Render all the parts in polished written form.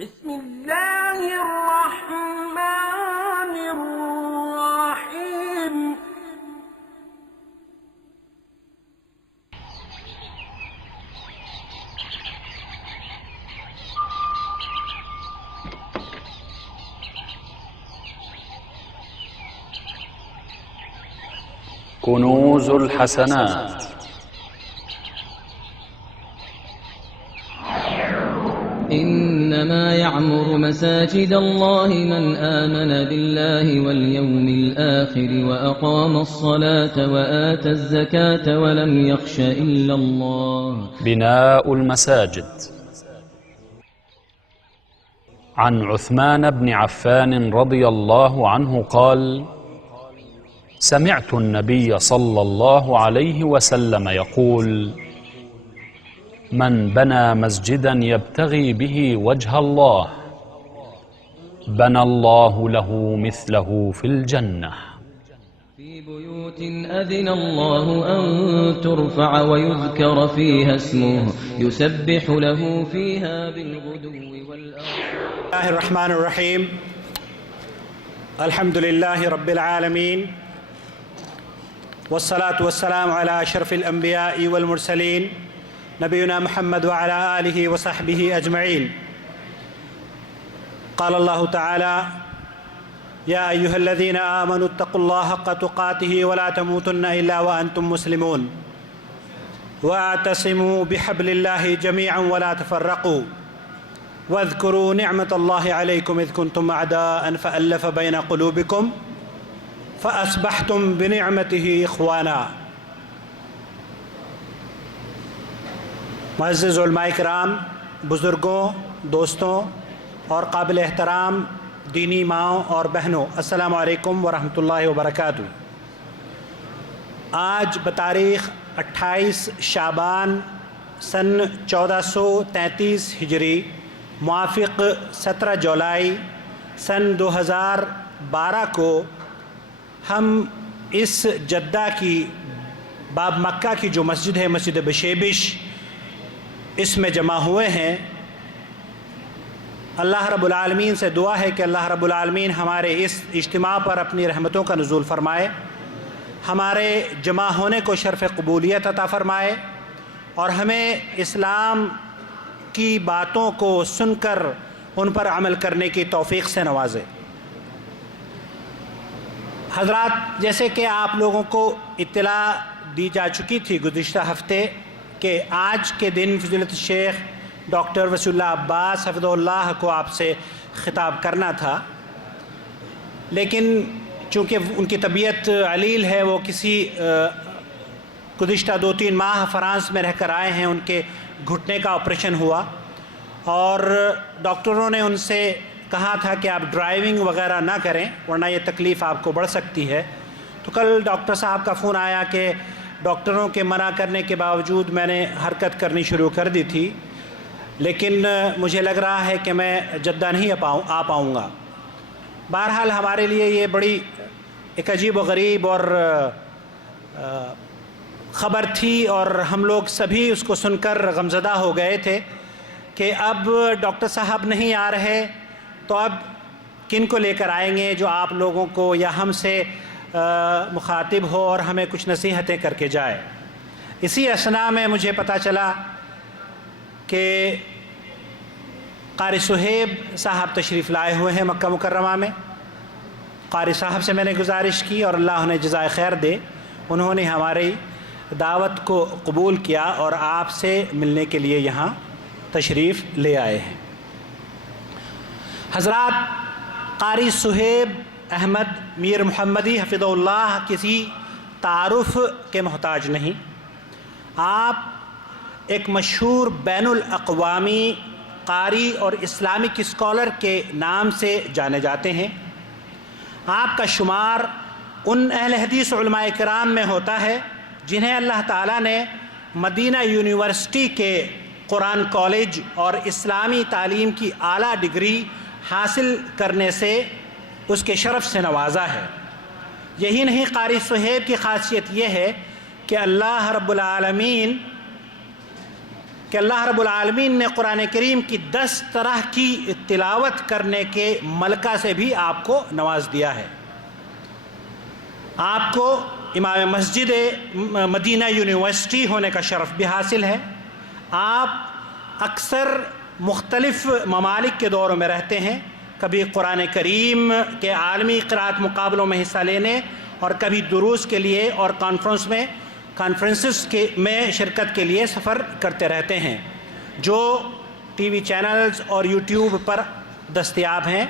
بسم الله الرحمن الرحيم. كنوز الحسنات. إنما يعمر مساجد الله من آمن بالله واليوم الآخر وأقام الصلاة وآتى الزكاة ولم يخش إلا الله. بناء المساجد. عن عثمان بن عفان رضي الله عنه قال: سمعت النبي صلى الله عليه وسلم يقول: من بنى مسجدا يبتغي به وجه الله بنى الله له مثله في الجنة. في بيوت أذن الله أن ترفع ويذكر فيها اسمه يسبح له فيها بالغدو والآصال. بسم الله الرحمن الرحيم. الحمد لله رب العالمين، والصلاة والسلام على أشرف الأنبياء والمرسلين نبينا محمد وعلى آله وصحبه أجمعين. قال الله تعالى: يا أيها الذين آمنوا اتقوا الله حق تقاته ولا تموتن إلا وأنتم مسلمون واعتصموا بحبل الله جميعا ولا تفرقوا واذكروا نعمة الله عليكم إذ كنتم أعداء فألف بين قلوبكم فأصبحتم بنعمته إخوانا. معزز علماء کرام، بزرگوں، دوستوں اور قابل احترام دینی ماؤں اور بہنوں، السلام علیکم ورحمۃ اللہ وبرکاتہ۔ آج بتاریخ 28 شعبان سن 1433 ہجری، موافق 17 جولائی سن 2012 کو ہم اس جدہ کی باب مکہ کی جو مسجد ہے، مسجد بشیبش، اس میں جمع ہوئے ہیں۔ اللہ رب العالمین سے دعا ہے کہ اللہ رب العالمین ہمارے اس اجتماع پر اپنی رحمتوں کا نزول فرمائے، ہمارے جمع ہونے کو شرف قبولیت عطا فرمائے، اور ہمیں اسلام کی باتوں کو سن کر ان پر عمل کرنے کی توفیق سے نوازے۔ حضرات، جیسے کہ آپ لوگوں کو اطلاع دی جا چکی تھی گزشتہ ہفتے کہ آج کے دن فضیلت الشیخ ڈاکٹر وصی اللہ عباس حفظہ اللہ کو آپ سے خطاب کرنا تھا، لیکن چونکہ ان کی طبیعت علیل ہے، وہ کسی گزشتہ 2-3 ماہ فرانس میں رہ کر آئے ہیں، ان کے گھٹنے کا آپریشن ہوا اور ڈاکٹروں نے ان سے کہا تھا کہ آپ ڈرائیونگ وغیرہ نہ کریں ورنہ یہ تکلیف آپ کو بڑھ سکتی ہے۔ تو کل ڈاکٹر صاحب کا فون آیا کہ ڈاکٹروں کے منع کرنے کے باوجود میں نے حرکت کرنی شروع کر دی تھی، لیکن مجھے لگ رہا ہے کہ میں جدہ نہیں آ پاؤں گا۔ بہرحال ہمارے لیے یہ بڑی ایک عجیب و غریب اور خبر تھی، اور ہم لوگ سبھی اس کو سن کر غمزدہ ہو گئے تھے کہ اب ڈاکٹر صاحب نہیں آ رہے تو اب کن کو لے کر آئیں گے جو آپ لوگوں کو یا ہم سے مخاطب ہو اور ہمیں کچھ نصیحتیں کر کے جائے۔ اسی اثناء میں مجھے پتہ چلا کہ قاری صہیب صاحب تشریف لائے ہوئے ہیں مکہ مکرمہ میں۔ قاری صاحب سے میں نے گزارش کی اور اللہ انہیں جزائے خیر دے، انہوں نے ہماری دعوت کو قبول کیا اور آپ سے ملنے کے لیے یہاں تشریف لے آئے ہیں۔ حضرات، قاری صہیب احمد میر محمدی حفظہ اللہ کسی تعارف کے محتاج نہیں۔ آپ ایک مشہور بین الاقوامی قاری اور اسلامک اسکالر کے نام سے جانے جاتے ہیں۔ آپ کا شمار ان اہل حدیث علماء کرام میں ہوتا ہے جنہیں اللہ تعالیٰ نے مدینہ یونیورسٹی کے قرآن کالج اور اسلامی تعلیم کی اعلیٰ ڈگری حاصل کرنے سے اس کے شرف سے نوازا ہے۔ یہی نہیں، قاری صہیب کی خاصیت یہ ہے کہ اللہ رب العالمین کہ اللہ رب العالمین نے قرآن کریم کی 10 طرح کی تلاوت کرنے کے ملکہ سے بھی آپ کو نواز دیا ہے۔ آپ کو امام مسجد مدینہ یونیورسٹی ہونے کا شرف بھی حاصل ہے۔ آپ اکثر مختلف ممالک کے دوروں میں رہتے ہیں، کبھی قرآن کریم کے عالمی قرأت مقابلوں میں حصہ لینے اور کبھی دروس کے لیے اور کانفرنسز میں شرکت کے لیے سفر کرتے رہتے ہیں، جو ٹی وی چینلز اور یوٹیوب پر دستیاب ہیں،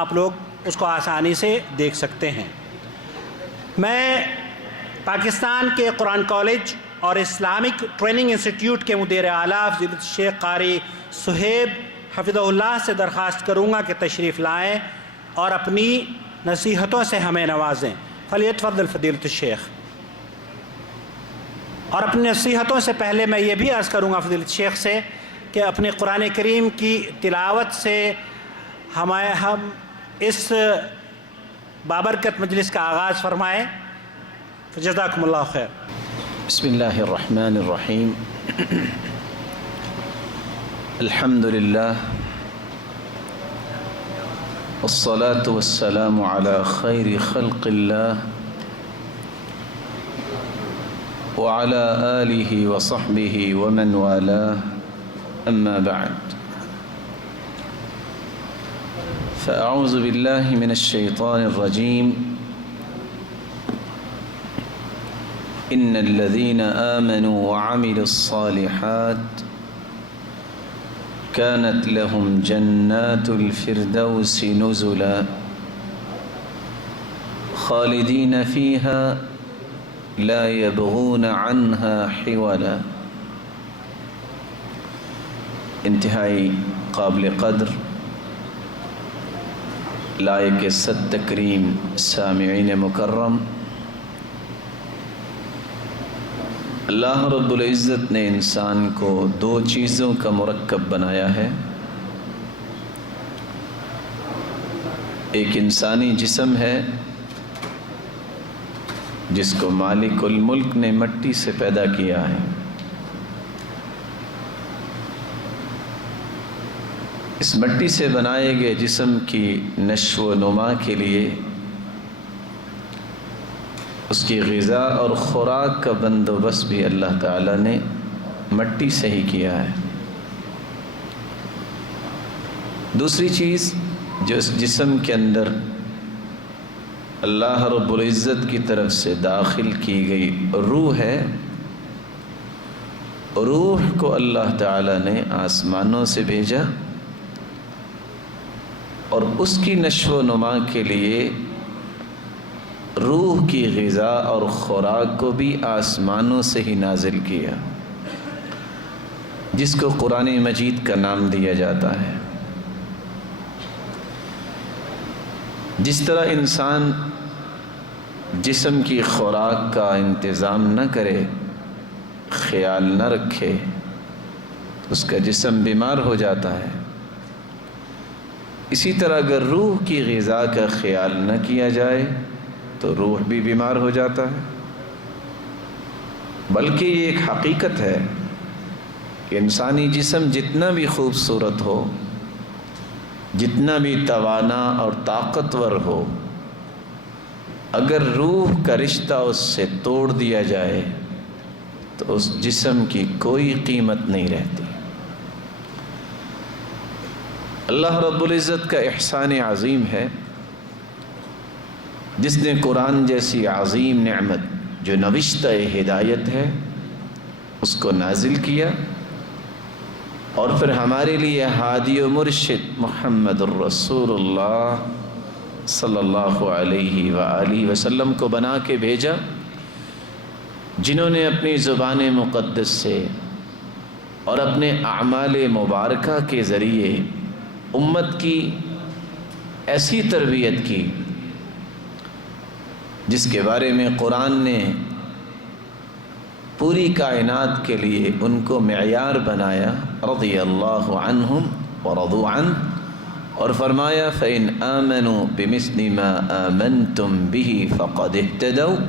آپ لوگ اس کو آسانی سے دیکھ سکتے ہیں۔ میں پاکستان کے قرآن کالج اور اسلامک ٹریننگ انسٹیٹیوٹ کے مدیر اعلیٰ فضیلۃ الشیخ قاری صہیب حفظہ اللہ سے درخواست کروں گا کہ تشریف لائیں اور اپنی نصیحتوں سے ہمیں نوازیں۔ فلیتفضل فضیلۃ الشیخ۔ اور اپنی نصیحتوں سے پہلے میں یہ بھی عرض کروں گا فضیلۃ الشیخ سے کہ اپنے قرآن کریم کی تلاوت سے ہم اس بابرکت مجلس کا آغاز فرمائیں۔ فجزاکم اللہ خیر۔ بسم اللہ الرحمن الرحیم۔ الحمد للہ والصلاة والسلام على خیر خلق اللہ وعلى آلہ وصحبہ ومن والاه اما بعد فأعوذ باللہ من الشیطان الرجیم ان الذین آمنوا وعملوا الصالحات كانت لهم جنات الفردوس نزلا خالدین فیہا لا يبغون عنها حولا۔ انتہائی قابل قدر لائق صد تکریم سامعین مکرم، اللہ رب العزت نے انسان کو 2 چیزوں کا مرکب بنایا ہے۔ ایک انسانی جسم ہے جس کو مالک الملک نے مٹی سے پیدا کیا ہے۔ اس مٹی سے بنائے گئے جسم کی نشو و نما کے لیے اس کی غذا اور خوراک کا بندوبست بھی اللہ تعالیٰ نے مٹی سے ہی کیا ہے۔ دوسری چیز جو اس جسم کے اندر اللہ رب العزت کی طرف سے داخل کی گئی روح ہے، روح کو اللہ تعالیٰ نے آسمانوں سے بھیجا اور اس کی نشو و نما کے لیے روح کی غذا اور خوراک کو بھی آسمانوں سے ہی نازل کیا، جس کو قرآن مجید کا نام دیا جاتا ہے۔ جس طرح انسان جسم کی خوراک کا انتظام نہ کرے، خیال نہ رکھے، اس کا جسم بیمار ہو جاتا ہے، اسی طرح اگر روح کی غذا کا خیال نہ کیا جائے تو روح بھی بیمار ہو جاتا ہے۔ بلکہ یہ ایک حقیقت ہے کہ انسانی جسم جتنا بھی خوبصورت ہو، جتنا بھی توانا اور طاقتور ہو، اگر روح کا رشتہ اس سے توڑ دیا جائے تو اس جسم کی کوئی قیمت نہیں رہتی۔ اللہ رب العزت کا احسان عظیم ہے جس نے قرآن جیسی عظیم نعمت جو نوشتہ ہدایت ہے اس کو نازل کیا، اور پھر ہمارے لیے ہادی و مرشد محمد الرسول اللہ صلی اللہ علیہ وآلہ وسلم کو بنا کے بھیجا، جنہوں نے اپنی زبان مقدس سے اور اپنے اعمال مبارکہ کے ذریعے امت کی ایسی تربیت کی جس کے بارے میں قرآن نے پوری کائنات کے لیے ان کو معیار بنایا۔ رضی اللہ عنہم ورضوا عنہ، اور فرمایا فَإِنْ آمَنُوا بِمِثْلِ مَا آمَنْتُمْ بِهِ فَقَدِ اهْتَدَوْا